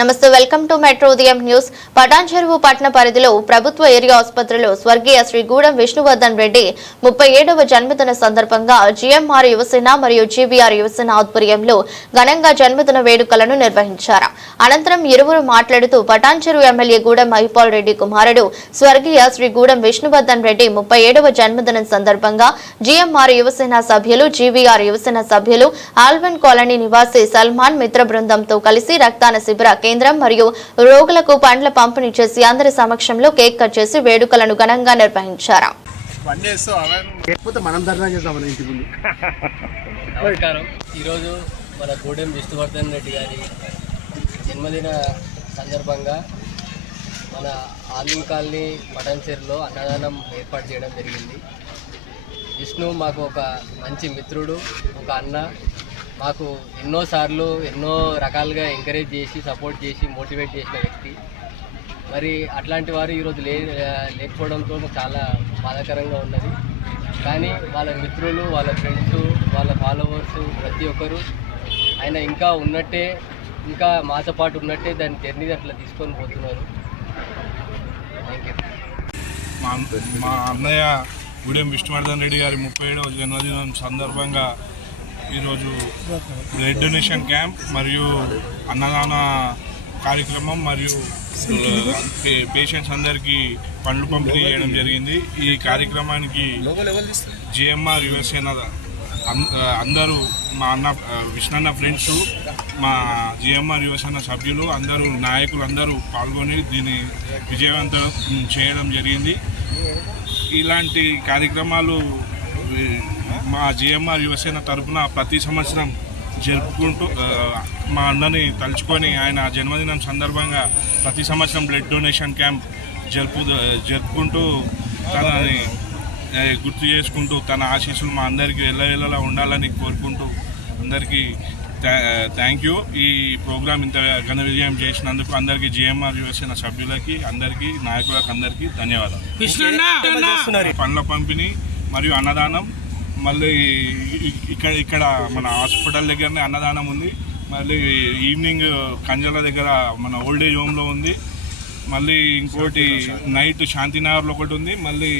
నమస్తే welcome to metro ఉదయం news. Patancheru పట్టణ పరిధిలో ప్రభుత్వ ఏరియా ఆసుపత్రిలో స్వర్గీయ శ్రీ గూడెం విష్ణువర్ధన్ రెడ్డి ముప్పై ఏడవ జన్మదిన సందర్భంగా జిఎంఆర్ యువసేన మరియు జీబీఆర్ యువసేన ఆధ్వర్యంలో ఘనంగా జన్మదిన వేడుకలను నిర్వహించారు. అనంతరం ఇరువురు మాట్లాడుతూ పటాన్ చెరువు ఎమ్మెల్యే గూడెం మహిపాల్ రెడ్డి కుమారుడు స్వర్గీయ శ్రీ గూడెం విష్ణువర్ధన్ రెడ్డి ముప్పై ఏడవ జన్మదినం సందర్భంగా జిఎంఆర్ యువసేన సభ్యులు జీవీఆర్ యువసేన సభ్యులు ఆల్వన్ కాలనీ నివాసి సల్మాన్ మిత్ర బృందంతో కలిసి రక్తాన శిబిర కేంద్రం మరియు రోగులకు పండ్ల పంపిణీ చేసి అందరి సమక్షంలో కేక్ కట్ చేసి వేడుకలను ఘనంగా నిర్వహించారు. ఈరోజు మన గూడెం విష్ణువర్ధన్ రెడ్డి గారి జన్మదిన సందర్భంగా మన ఆలిం కాలనీ మటన్చేరులో అన్నదానం ఏర్పాటు చేయడం జరిగింది. విష్ణు మాకు ఒక మంచి మిత్రుడు ఒక అన్న. మాకు ఎన్నోసార్లు ఎన్నో రకాలుగా ఎంకరేజ్ చేసి సపోర్ట్ చేసి మోటివేట్ చేసిన వ్యక్తి. మరి అట్లాంటి వారు ఈరోజు లే లేకపోవడంతో చాలా బాధాకరంగా ఉన్నది. కానీ వాళ్ళ మిత్రులు వాళ్ళ ఫ్రెండ్స్ వాళ్ళ ఫాలోవర్స్ ప్రతి ఒక్కరు ఆయన ఇంకా ఉన్నట్టే ఇంకా మాతో పాటు ఉన్నట్టే దాని జర్నీ అట్లా తీసుకొని పోతున్నారు. థ్యాంక్ యూ మా అన్నయ్య గుడెం విష్ణువర్ధన్ రెడ్డి గారి ముప్పై ఏడవ జన్మదినం సందర్భంగా ఈరోజు బ్లడ్ డొనేషన్ క్యాంప్ మరియు అన్నదాన కార్యక్రమం మరియు పేషెంట్స్ అందరికీ పండ్లు పంపిణీ చేయడం జరిగింది. ఈ కార్యక్రమానికి జిఎంఆర్ యువసేన అందరూ మా అన్న విష్ణన్న ఫ్రెండ్స్ మా జిఎంఆర్ యువసేన సభ్యులు అందరూ నాయకులు అందరూ పాల్గొని దీన్ని విజయవంతం చేయడం జరిగింది. ఇలాంటి కార్యక్రమాలు మా జిఎంఆర్ యువసేన తరఫున ప్రతి సంవత్సరం జరుపుకుంటూ మా అన్నని తలుచుకొని ఆయన జన్మదినం సందర్భంగా ప్రతి సంవత్సరం బ్లడ్ డొనేషన్ క్యాంప్ జరుపు జరుపుకుంటూ తనని గుర్తు చేసుకుంటూ తన ఆశీస్సులు మా అందరికీ ఎల్లవేళలా ఉండాలని కోరుకుంటూ అందరికీ థ్యాంక్ యూ ఈ ప్రోగ్రాం ఇంత ఘన విజయం చేసినందుకు అందరికీ జిఎంఆర్ యువసేన సభ్యులకి అందరికీ నాయకులకు అందరికీ ధన్యవాదాలు. పండ్ల పంపిణీ మరియు అన్నదానం. మళ్ళీ ఇక్కడ ఇక్కడ మన హాస్పిటల్ దగ్గరనే అన్నదానం ఉంది. మళ్ళీ ఈవినింగ్ కంజల దగ్గర మన ఓల్డ్ ఏజ్ హోమ్లో ఉంది. మళ్ళీ ఇంకోటి నైట్ శాంతినగర్లో ఒకటి ఉంది. మళ్ళీ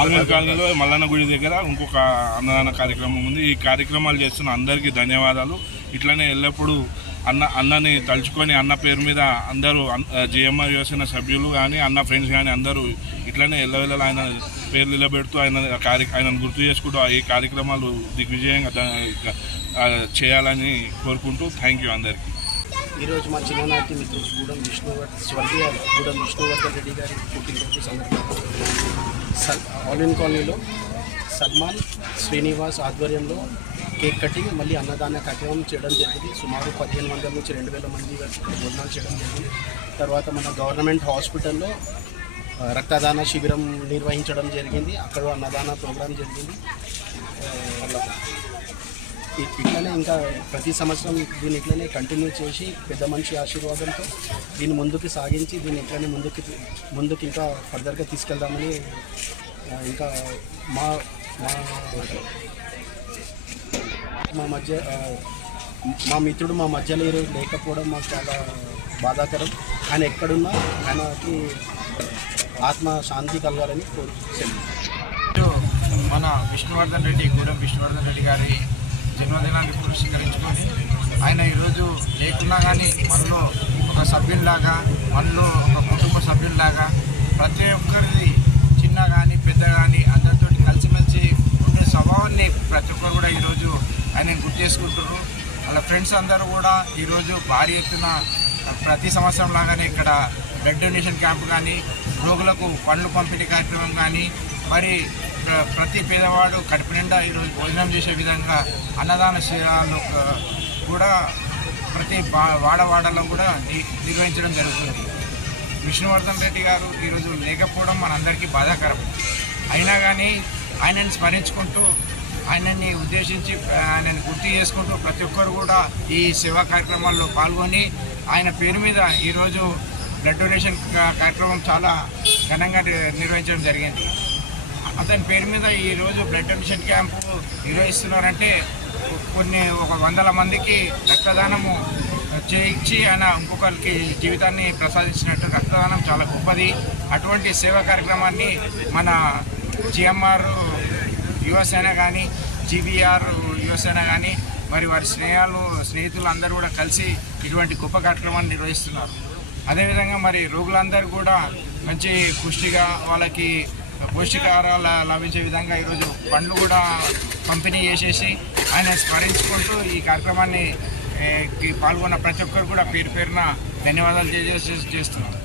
ఆల్మీర్ కాలనీలో మల్లన్న గుడి దగ్గర ఇంకొక అన్నదాన కార్యక్రమం ఉంది. ఈ కార్యక్రమాలు చేస్తున్న అందరికీ ధన్యవాదాలు. ఇట్లనే ఎల్లప్పుడూ అన్న అన్నని తలుచుకొని అన్న పేరు మీద అందరూ జిఎంఆర్ యువసేన సభ్యులు కానీ అన్న ఫ్రెండ్స్ కానీ అందరూ ఇట్లనే ఎల్లవెల్లలా ఆయన పేరు నిలబెడుతూ ఆయన కార్య ఆయనను గుర్తు చేసుకుంటూ ఈ కార్యక్రమాలు దిగ్విజయంగా చేయాలని కోరుకుంటూ థ్యాంక్ యూ అందరికీ. ఈరోజు మా చిన్ననాటి మిత్రుడు గూడెం విష్ణువర్ స్వర్గీయ గూడెం విష్ణువర్ధన్ రెడ్డి గారి పుట్టినరోజు సందర్భంగా. సల్ ఆలిన్ కాలనీలో సల్మాన్ శ్రీనివాస్ ఆధ్వర్యంలో కేక్ కటింగ్ మళ్ళీ అన్నదాన కార్యక్రమం చేయడం జరిగింది. సుమారు పదిహేను వందల నుంచి రెండు వేల మంది భోజనాలు చేయడం జరిగింది. తర్వాత మన గవర్నమెంట్ హాస్పిటల్లో రక్తదాన శిబిరం నిర్వహించడం జరిగింది. అక్కడ అన్నదాన ప్రోగ్రాం జరిగింది. అలా ఇట్లనే ఇంకా ప్రతి సంవత్సరం దీన్ని ఇట్లనే కంటిన్యూ చేసి పెద్ద మనిషి ఆశీర్వాదంతో దీన్ని ముందుకు సాగించి దీన్ని ఇట్లనే ముందుకు ముందుకు ఇంకా ఫర్దర్గా తీసుకెళ్దామని ఇంకా మా మా మధ్య మా మిత్రుడు మా మధ్యలో ఈరోజు లేకపోవడం మాకు చాలా బాధాకరం. ఆయన ఎక్కడున్నా ఆయనకి ఆత్మ శాంతి కలగాలని కోరుకుంటున్నాను. మన విష్ణువర్ధన్ రెడ్డి గూడెం విష్ణువర్ధన్ రెడ్డి గారి జన్మదినాన్ని పురస్కరించుకొని ఆయన ఈరోజు లేకున్నా కానీ మనలో ఒక సభ్యుల్లాగా మనలో ఒక కుటుంబ సభ్యుల్లాగా ప్రతి ఒక్కరిది చిన్న కానీ పెద్ద కానీ అందరితో కలిసిమెలిసి ఉండే స్వభావాన్ని ప్రతి ఒక్కరు కూడా ఈరోజు ఆయన గుర్తు చేసుకుంటున్నారు వాళ్ళ ఫ్రెండ్స్ అందరూ కూడా ఈరోజు భారీ ఎత్తున ప్రతి సంవత్సరం లాగానే ఇక్కడ బ్లడ్ డొనేషన్ క్యాంప్ కానీ రోగులకు పండ్లు పంపిణీ కార్యక్రమం కానీ మరి ప్ర- ప్రతి పేదవాడు కడుపు నిండా ఈరోజు భోజనం చేసే విధంగా అన్నదాన శిబిరాలు కూడా ప్రతి బా వాడవాడలో కూడా ని- నిర్వహించడం జరుగుతుంది. విష్ణువర్ధన్ రెడ్డి గారు ఈరోజు లేకపోవడం మనందరికీ బాధాకరం. అయినా కానీ ఆయనని స్మరించుకుంటూ ఆయనని ఉద్దేశించి ఆయనని గుర్తు చేసుకుంటూ ప్రతి ఒక్కరు కూడా ఈ సేవా కార్యక్రమాల్లో పాల్గొని ఆయన పేరు మీద ఈరోజు బ్లడ్ డొనేషన్ కార్యక్రమం చాలా ఘనంగా నిర్వహించడం జరిగింది. అతని పేరు మీద ఈరోజు బ్లడ్ డొనేషన్ క్యాంపు నిర్వహిస్తున్నారంటే కొన్ని ఒక వందల మందికి రక్తదానము చేయించి ఆయన ఇంకొకరికి జీవితాన్ని ప్రసాదించినట్టు రక్తదానం చాలా గొప్పది. అటువంటి సేవా కార్యక్రమాన్ని మన జిఎంఆర్ యువసేన కానీ జీబీఆర్ యువసేన కానీ మరి వారి స్నేహాలు స్నేహితులు అందరూ కూడా కలిసి ఇటువంటి గొప్ప కార్యక్రమాన్ని నిర్వహిస్తున్నారు. అదేవిధంగా మరి రోగులందరూ కూడా మంచి పుష్టిగా వాళ్ళకి పౌష్టికాహారాలు లభించే విధంగా ఈరోజు పండ్లు కూడా పంపిణీ చేసేసి ఆయన స్మరించుకుంటూ ఈ కార్యక్రమాన్ని పాల్గొన్న ప్రతి ఒక్కరు కూడా పేరు పేరున ధన్యవాదాలు చేస్తున్నారు